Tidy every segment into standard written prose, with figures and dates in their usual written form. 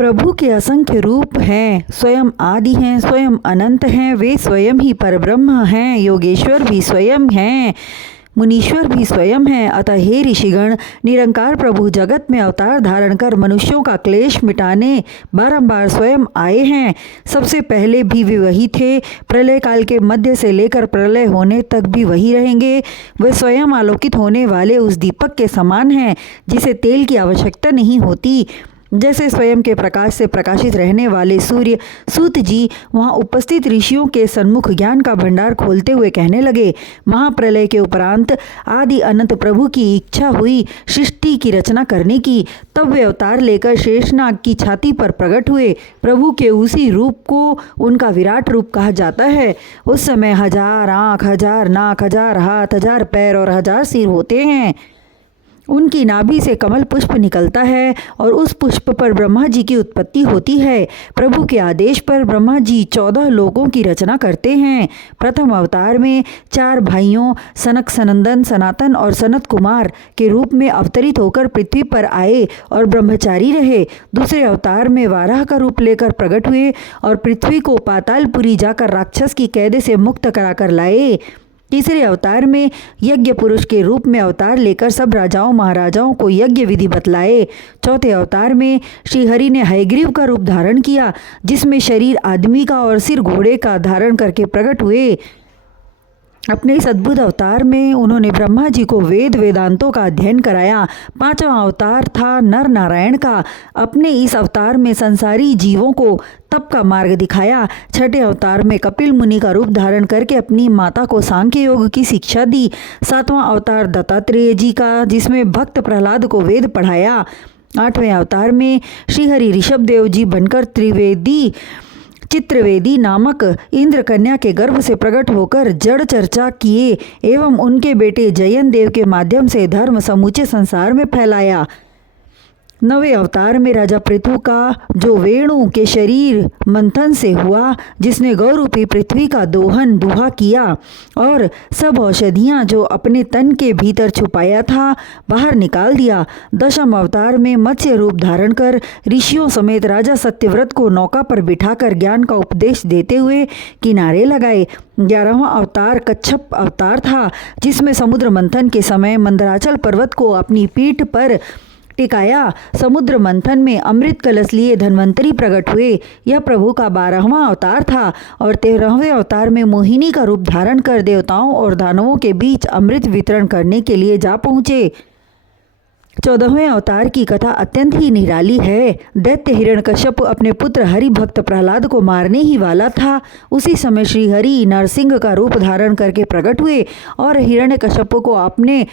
प्रभु के असंख्य रूप हैं, स्वयं आदि हैं, स्वयं अनंत हैं, वे स्वयं ही परब्रह्म हैं। योगेश्वर भी स्वयं हैं, मुनीश्वर भी स्वयं हैं। अतः हे ऋषिगण, निरंकार प्रभु जगत में अवतार धारण कर मनुष्यों का क्लेश मिटाने बारंबार स्वयं आए हैं। सबसे पहले भी वे वही थे, प्रलय काल के मध्य से लेकर प्रलय होने तक भी वही रहेंगे। वे स्वयं आलोकित होने वाले उस दीपक के समान हैं जिसे तेल की आवश्यकता नहीं होती। जैसे स्वयं के प्रकाश से प्रकाशित रहने वाले सूर्य। सूत जी वहाँ उपस्थित ऋषियों के सन्मुख ज्ञान का भंडार खोलते हुए कहने लगे, महाप्रलय के उपरांत आदि अनंत प्रभु की इच्छा हुई सृष्टि की रचना करने की। तब वे अवतार लेकर शेषनाग की छाती पर प्रकट हुए। प्रभु के उसी रूप को उनका विराट रूप कहा जाता है। उस समय 1000 आँख, 1000 नाक, 1000 हाथ, 1000 पैर और 1000 सिर होते हैं। उनकी नाभि से कमल पुष्प निकलता है और उस पुष्प पर ब्रह्मा जी की उत्पत्ति होती है। प्रभु के आदेश पर ब्रह्मा जी 14 लोकों की रचना करते हैं। प्रथम अवतार में 4 भाइयों सनक, सनंदन, सनातन और सनत कुमार के रूप में अवतरित होकर पृथ्वी पर आए और ब्रह्मचारी रहे। दूसरे अवतार में वाराह का रूप लेकर प्रकट हुए और पृथ्वी को पातालपुरी जाकर राक्षस की कैद से मुक्त कराकर लाए। तीसरे अवतार में यज्ञ पुरुष के रूप में अवतार लेकर सब राजाओं महाराजाओं को यज्ञ विधि बतलाए। चौथे अवतार में श्रीहरि ने हयग्रीव का रूप धारण किया, जिसमें शरीर आदमी का और सिर घोड़े का धारण करके प्रकट हुए। अपने इस अद्भुत अवतार में उन्होंने ब्रह्मा जी को वेद वेदांतों का अध्ययन कराया। पांचवा अवतार था नर नारायण का। अपने इस अवतार में संसारी जीवों को तप का मार्ग दिखाया। छठे अवतार में कपिल मुनि का रूप धारण करके अपनी माता को सांख्य योग की शिक्षा दी। सातवां अवतार दत्तात्रेय जी का, जिसमें भक्त प्रहलाद को वेद पढ़ाया। आठवें अवतार में श्रीहरि ऋषभ देव जी बनकर त्रिवेदी चित्रवेदी नामक इंद्र कन्या के गर्भ से प्रकट होकर जड़ चर्चा किए एवं उनके बेटे जयन देव के माध्यम से धर्म समूचे संसार में फैलाया। नवे अवतार में राजा पृथु का, जो वेणु के शरीर मंथन से हुआ, जिसने गौरूपी पृथ्वी का दोहन दुहा किया और सब औषधियाँ जो अपने तन के भीतर छुपाया था बाहर निकाल दिया। दशम अवतार में मत्स्य रूप धारण कर ऋषियों समेत राजा सत्यव्रत को नौका पर बिठाकर ज्ञान का उपदेश देते हुए किनारे लगाए। 11वां अवतार कच्छप अवतार था, जिसमें समुद्र मंथन के समय मंदराचल पर्वत को अपनी पीठ पर टिकाया। समुद्र मंथन में अमृत कलश लिए धन्वंतरी प्रकट हुए। यह प्रभु का 12वां अवतार था और 13वें अवतार में मोहिनी का रूप धारण कर देवताओं और दानवों के बीच अमृत वितरण करने के लिए जा पहुँचे। 14वें अवतार की कथा अत्यंत ही निराली है। दैत्य हिरण्यकश्यप अपने पुत्र हरि भक्त प्रहलाद को मारने ही वाला था। उसी समय श्री हरि नरसिंह का रूप धारण करके प्रकट हुए और हिरण्यकश्यप को अपने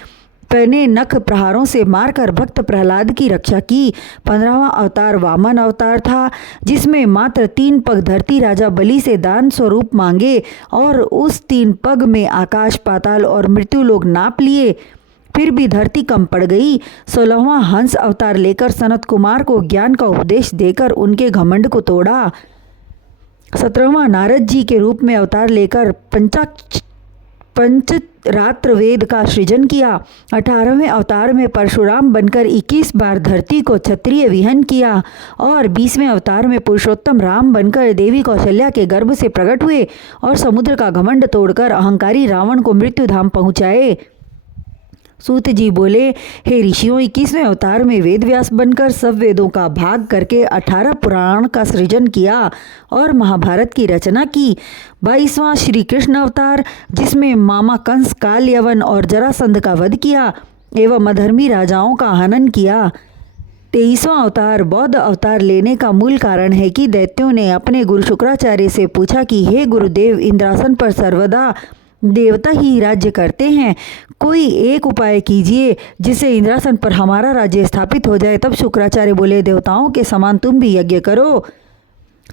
पहने नख प्रहारों से मारकर भक्त प्रहलाद की रक्षा की। 15वां अवतार वामन अवतार था, जिसमें मात्र 3 पग धरती राजा बलि से दान स्वरूप मांगे और उस 3 पग में आकाश, पाताल और मृत्यु लोग नाप लिए, फिर भी धरती कम पड़ गई। 16वां हंस अवतार लेकर सनत कुमार को ज्ञान का उपदेश देकर उनके घमंड को तोड़ा। 17वां नारद जी के रूप में अवतार लेकर पंचरात्र वेद का सृजन किया। 18वें अवतार में परशुराम बनकर 21 बार धरती को क्षत्रिय विहन किया और 20वें अवतार में पुरुषोत्तम राम बनकर देवी कौशल्या के गर्भ से प्रकट हुए और समुद्र का घमंड तोड़कर अहंकारी रावण को मृत्यु धाम पहुँचाए। सूत जी बोले, हे ऋषियों, 21वें अवतार में वेद व्यास बनकर सब वेदों का भाग करके 18 पुराण का सृजन किया और महाभारत की रचना की। 22वां श्री कृष्ण अवतार, जिसमें मामा कंस, काल यवन और जरासंध का वध किया एवं अधर्मी राजाओं का हनन किया। 23वां अवतार बौद्ध अवतार लेने का मूल कारण है कि दैत्यों ने अपने गुरु शुक्राचार्य से पूछा कि हे गुरुदेव, इंद्रासन पर सर्वदा देवता ही राज्य करते हैं, कोई एक उपाय कीजिए जिससे इंद्रासन पर हमारा राज्य स्थापित हो जाए। तब शुक्राचार्य बोले, देवताओं के समान तुम भी यज्ञ करो।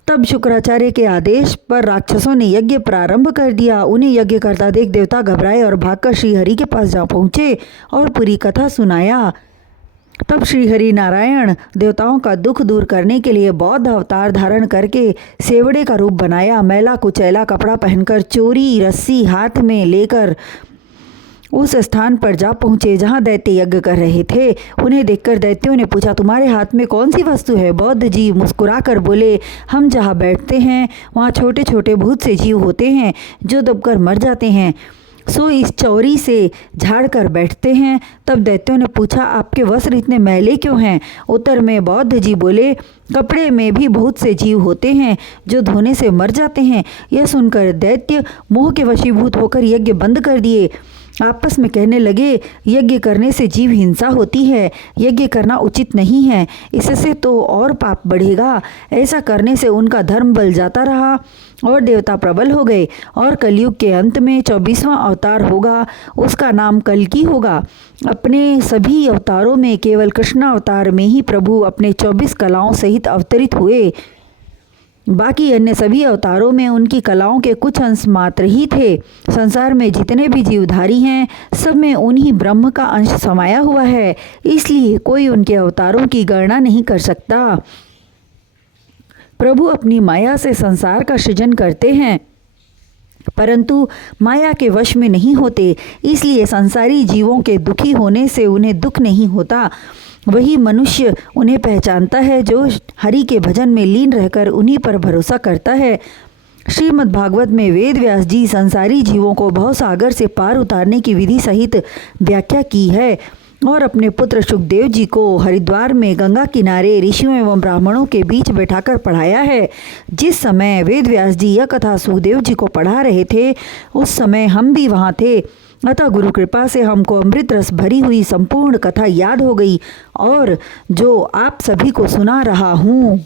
तब शुक्राचार्य के आदेश पर राक्षसों ने यज्ञ प्रारंभ कर दिया। उन्हें यज्ञ करता देख देवता घबराए और भागकर श्रीहरि के पास जा पहुँचे और पूरी कथा सुनाया। तब श्रीहरि नारायण देवताओं का दुख दूर करने के लिए बौद्ध अवतार धारण करके सेवड़े का रूप बनाया। मैला कुचैला कपड़ा पहनकर, चोरी रस्सी हाथ में लेकर उस स्थान पर जा पहुँचे जहाँ दैत्य यज्ञ कर रहे थे। उन्हें देखकर दैत्यों ने पूछा, तुम्हारे हाथ में कौन सी वस्तु है? बौद्ध जी मुस्कुराकर बोले, हम जहाँ बैठते हैं वहाँ छोटे छोटे बहुत से जीव होते हैं जो दबकर मर जाते हैं, सो इस चौरी से झाड़ कर बैठते हैं। तब दैत्यों ने पूछा, आपके वस्त्र इतने मैले क्यों हैं? उत्तर में बौद्ध जी बोले, कपड़े में भी बहुत से जीव होते हैं जो धोने से मर जाते हैं। यह सुनकर दैत्य मोह के वशीभूत होकर यज्ञ बंद कर दिए। आपस में कहने लगे, यज्ञ करने से जीव हिंसा होती है, यज्ञ करना उचित नहीं है, इससे तो और पाप बढ़ेगा। ऐसा करने से उनका धर्म बल जाता रहा और देवता प्रबल हो गए। और कलयुग के अंत में 24वां अवतार होगा, उसका नाम कल्कि होगा। अपने सभी अवतारों में केवल कृष्ण अवतार में ही प्रभु अपने 24 कलाओं सहित अवतरित हुए। बाकी अन्य सभी अवतारों में उनकी कलाओं के कुछ अंश मात्र ही थे। संसार में जितने भी जीवधारी हैं, सब में उन्हीं ब्रह्म का अंश समाया हुआ है, इसलिए कोई उनके अवतारों की गणना नहीं कर सकता। प्रभु अपनी माया से संसार का सृजन करते हैं, परंतु माया के वश में नहीं होते, इसलिए संसारी जीवों के दुखी होने से उन्हें दुख नहीं होता। वही मनुष्य उन्हें पहचानता है जो हरि के भजन में लीन रहकर उन्हीं पर भरोसा करता है। श्रीमद् भागवत में वेद व्यास जी संसारी जीवों को भवसागर से पार उतारने की विधि सहित व्याख्या की है और अपने पुत्र सुखदेव जी को हरिद्वार में गंगा किनारे ऋषियों एवं ब्राह्मणों के बीच बैठाकर पढ़ाया है। जिस समय वेद व्यास जी यह कथा सुखदेव जी को पढ़ा रहे थे, उस समय हम भी वहाँ थे, अतः गुरु कृपा से हमको अमृत रस भरी हुई संपूर्ण कथा याद हो गई और जो आप सभी को सुना रहा हूँ।